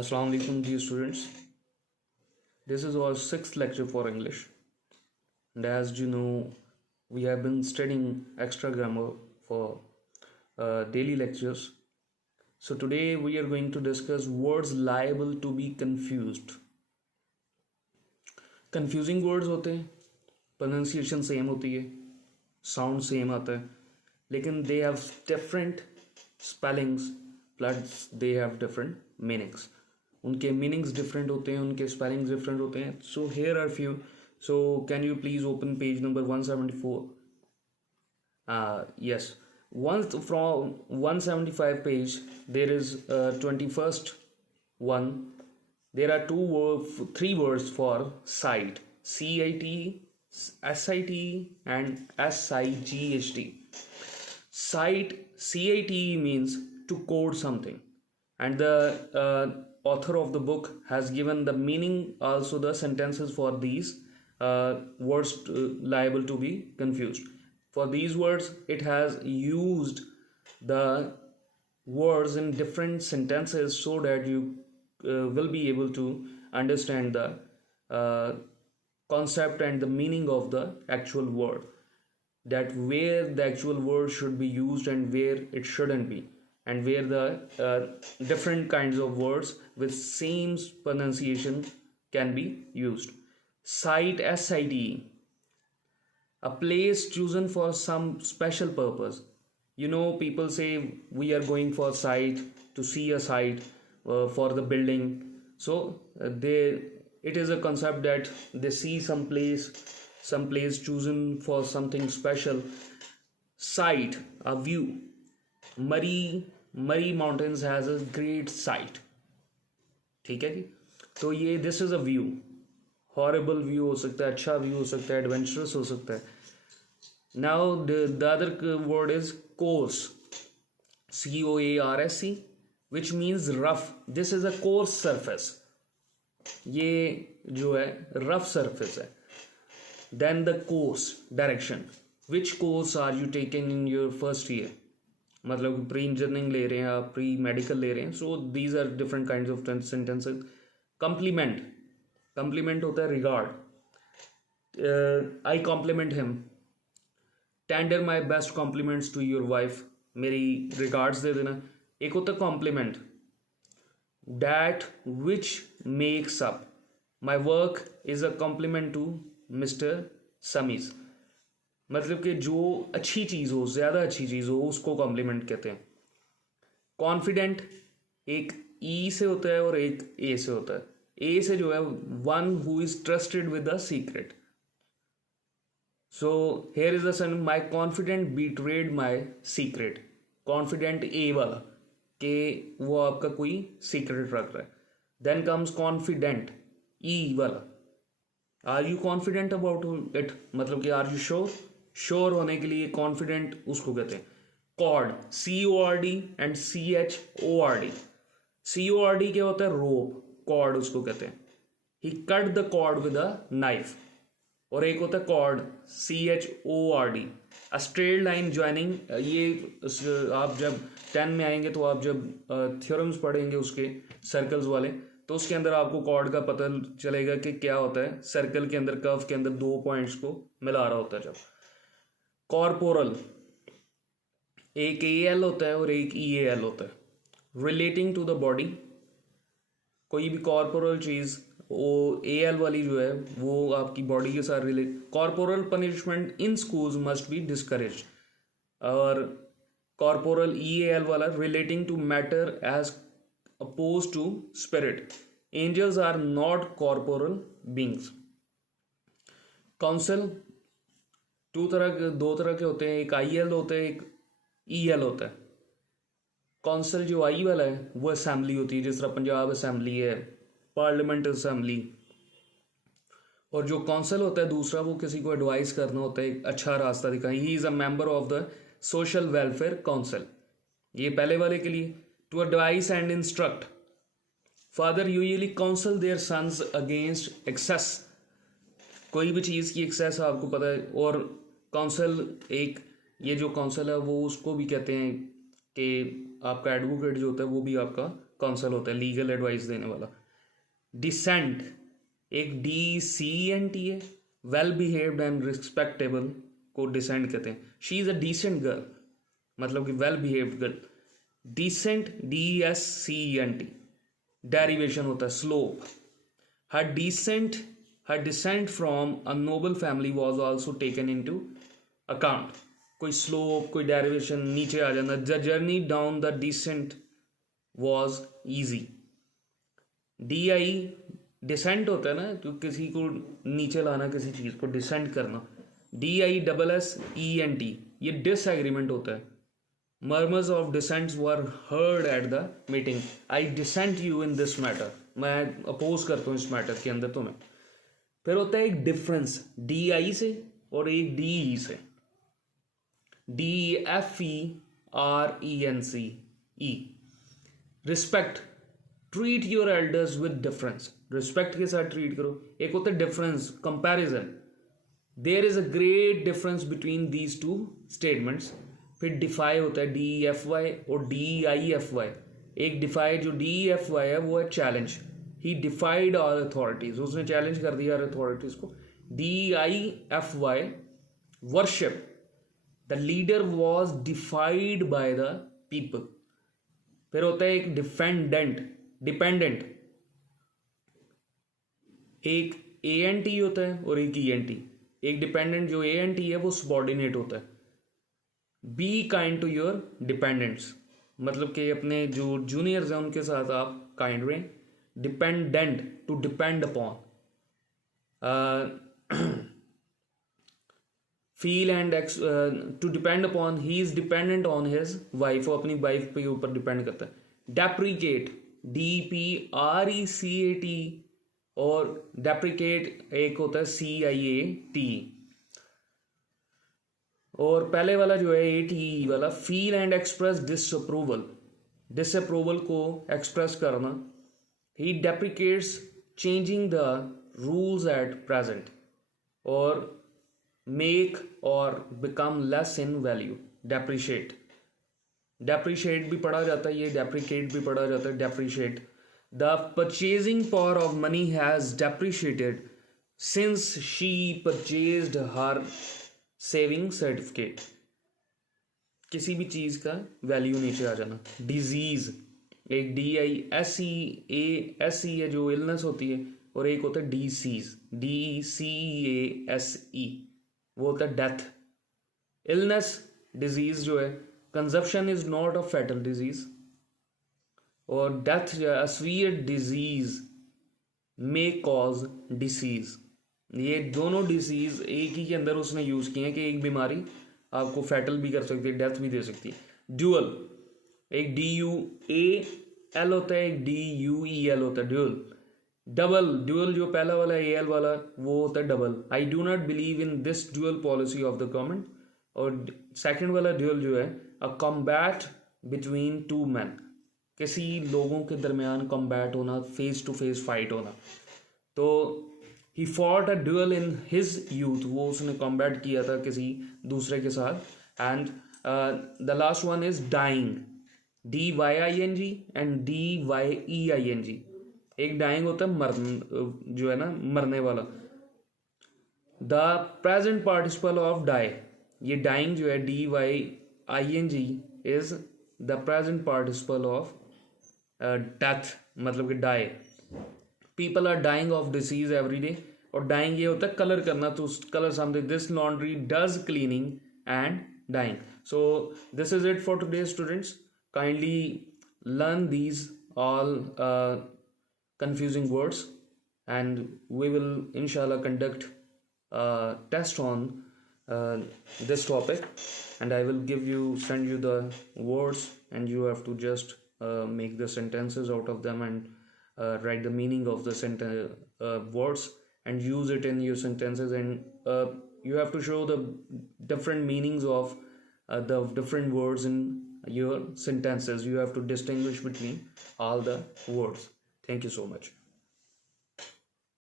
Assalamu alaikum dear students. This is our sixth lecture for English. And as you know, we have been studying extra grammar for daily lectures. So today we are going to discuss words liable to be confused. Confusing words होते हैं, pronunciation same होती है, sound same आता है, लेकिन they have different spellings plus they have different meanings. उनके meanings different होते हैं, उनके स्पेलिंग्स डिफरेंट होते हैं. So here are few. So can you please open page number 174. Yes, once from 175 page there is 21st one. There are three words for sight: CIT, SIT and SIGHT. Sight, CIT means to code something, and the author of the book has given the meaning, also the sentences for these words liable to be confused. For these words it has used the words in different sentences so that you will be able to understand the concept and the meaning of the actual word, that where the actual word should be used and where it shouldn't be, and where the different kinds of words with same pronunciation can be used. Site, SITE, a place chosen for some special purpose. You know, people say we are going for site to see a site for the building. So it is a concept that they see some place chosen for something special. Sight, a view. Murray Mountains has a great sight. ठीक है जी. तो ये this is a view. Horrible view हो सकता है, अच्छा view हो सकता है, एडवेंचरस हो सकता है. Now the other word is course, COARSE, which means rough. This is a coarse surface. ये जो है रफ सरफेस है. Then the course, direction. Which course are you taking in your first year? मतलब pre engineering ले रहे हैं आप, pre medical ले रहे हैं. So these are different kind of sentences. Compliment होता है regard. I compliment him. Tender my best compliments to your wife. मेरी रिगार्ड्स दे देना. एक होता है complement. That which makes up my work is a complement to Mr समीज. मतलब कि जो अच्छी चीज़ हो, ज़्यादा अच्छी चीज़ हो, उसको कॉम्प्लीमेंट कहते हैं. कॉन्फिडेंट एक ई से होता है और एक ए से होता है. ए से जो है one who is trusted with the secret. So here is the son, my confidant betrayed my secret. Confidant A वाला कि वो आपका कोई सीक्रेट रख रहा है. देन कम्स कॉन्फिडेंट ई वाला. Are you confident about it, मतलब कि आर यू श्योर होने के लिए कॉन्फिडेंट उसको कहते हैं. Cord, CORD and CHORD. CORD क्या होता है? रोप. कॉर्ड उसको कहते हैं. He cut the cord with a knife. और एक होता है cord, CHORD, a straight line joining. ये आप जब 10 में आएंगे तो आप जब थ्योरम्स पढ़ेंगे उसके सर्कल्स वाले, तो उसके अंदर आपको कॉर्ड का पता चलेगा कि क्या होता है. सर्कल के अंदर, कर्व के अंदर दो पॉइंट्स को मिला रहा होता है. जब कॉर्पोरल, एक AL होता है और एक EAL होता है. Relating to the body. कोई भी कॉर्पोरल चीज़, वो AL वाली जो है वो आपकी बॉडी के साथ relate. Corporal punishment in schools must be discourage. और कॉर्पोरल EAL वाला relating to matter as opposed to spirit. Angels are not corporal beings. Council दो तरह के होते हैं. एक IL होता है, एक EL होता है. काउंसिल जो आई वाला है वो असेंबली होती है, जिस तरह पंजाब असेंबली है, पार्लियामेंट असेंबली. और जो काउंसिल होता है दूसरा, वो किसी को एडवाइस करना होता है, एक अच्छा रास्ता दिखाएं. He is a member of the social welfare council. ये पहले वाले के लिए. To advise and instruct. Father usually counsel their sons against excess. कोई भी चीज़ की एक्सेस आपको पता है. और काउंसिल, एक ये जो काउंसिल है वो उसको भी कहते हैं कि आपका एडवोकेट जो होता है वो भी आपका काउंसल होता है, लीगल एडवाइस देने वाला। डिसेंट एक DCENT है, वेल बिहेव्ड एंड रिस्पेक्टेबल को डिसेंट कहते हैं। She is a decent girl, मतलब कि well behaved girl. Descent DESCENT derivation होता है slope. Her descent from a noble family was also taken into account. कोई स्लोप, कोई डेरिवेशन नीचे आ जाना। The journey down the descent was easy. DI dissent होता है ना, तो किसी को नीचे लाना, किसी चीज़ को डिसेंट करना। DISSENT ये डिसएग्रीमेंट होता है। Murmurs of dissents were heard at the meeting. I dissent you in this matter, मैं अपोज करता हूँ इस मैटर के अंदर तुम्हें। फिर होता है एक डिफरेंस DI से और एक DE से। DEFERENCE respect, treat your elders with deference, respect के साथ ट्रीट करो। एक होता है difference, comparison. There is a great difference between these two statements. फिर डिफाई होता है DEFY और DEIFY। एक डिफाई जो DEFY है वो है चैलेंज, ही डिफाइड ऑल अथॉरिटीज, उसने चैलेंज कर दिया अथॉरिटीज को। DEIFY worship, the leader was डिफाइड by the people. फिर होता है एक डिपेंडेंट, एक ANT होता है और एक ENT। एक डिपेंडेंट जो ANT है वो सबॉर्डिनेट होता है। Be kind to your dependents, मतलब कि अपने जो जूनियर्स हैं उनके साथ आप काइंड रहें। Dependent to depend upon. Feel and to depend upon, he is dependent on his wife, वो अपनी वाइफ के ऊपर डिपेंड करता है। डेप्रिकेट DEPRECAT और डेप्रिकेट एक होता है CIAT। और पहले वाला जो है ATE वाला, फील एंड एक्सप्रेस डिसअप्रूवल को एक्सप्रेस करना। He deprecates changing the rules at present और make or become less in value. Depreciate भी पढ़ा जाता है, ये डेप्रिकेट भी पढ़ा जाता है। Depreciate, the purchasing power of money has depreciated since she purchased her saving certificate. किसी भी चीज़ का वैल्यू नीचे आ जाना। डिजीज, एक DISEASE है जो इलनेस होती है, और एक होता है DECASE, वो होता है डेथ। इलनेस, डिजीज जो है, consumption is not a fatal disease, और डेथ जो है severe disease may cause disease. ये दोनों डिसीज एक ही के अंदर उसने यूज किए हैं कि एक बीमारी आपको फैटल भी कर सकती है, डेथ भी दे सकती है। ड्यूअल, एक DUAL होता है, एक DUEL होता है, ड्यूअल। ड्यूअल जो पहला वाला है AL वाला, वो होता है double. I do not believe in this dual policy of the government. और सेकंड वाला ड्यूअल जो है, अ कॉम्बैट बिटवीन टू मैन, किसी लोगों के दरमियान कॉम्बैट होना, फेस टू फेस फाइट होना। तो he fought a duel in his youth, वो उसने कॉम्बैट किया था किसी दूसरे के साथ। And the last one is dying, DYING and DYEING। एक डाइंग होता है जो है ना मरने वाला। The present participle of die, ये डाइंग जो है DYING is the present participle of death, मतलब कि die. People are dying of disease every day, और डाइंग ये होता है कलर करना, तो colour something, this laundry does cleaning and dyeing. So this is it for today students. Kindly learn these all confusing words, and we will inshallah conduct a test on this topic, and I will send you the words, and you have to just make the sentences out of them, and write the meaning of the words and use it in your sentences, and you have to show the different meanings of the different words in your sentences. You have to distinguish between all the words. Thank you so much.